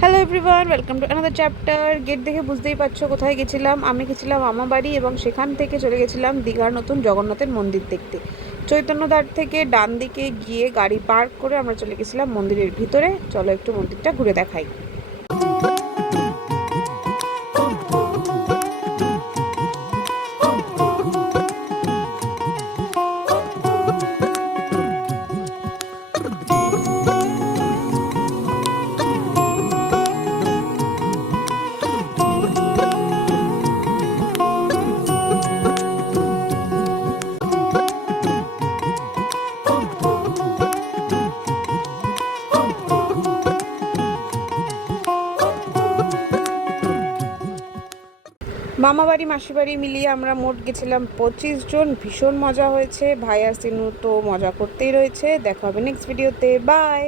Hello everyone, welcome to another chapter. Gate দেখে বুঝতেই পারছো কোথায় গেছিলাম। আমি গেছিলাম মামাবাড়ি এবং সেখান থেকে চলে গেছিলাম দীঘার নতুন জগন্নাথের মন্দির দেখতে। চৈতন্যদ্বার থেকে ডান দিকে গিয়ে গাড়ি পার্ক করে আমরা চলে গেছিলাম মন্দিরের ভিতরে। চলো একটু মন্দিরটা ঘুরে দেখাই। মামাবাড়ি মাসিবাড়ি মিলিয়ে আমরা মোট গেছিলাম 25 জন। ভীষণ মজা হয়েছে। ভাই আর সিনু তো মজা করতেই রয়েছে। দেখা হবে নেক্সট ভিডিওতে। বাই।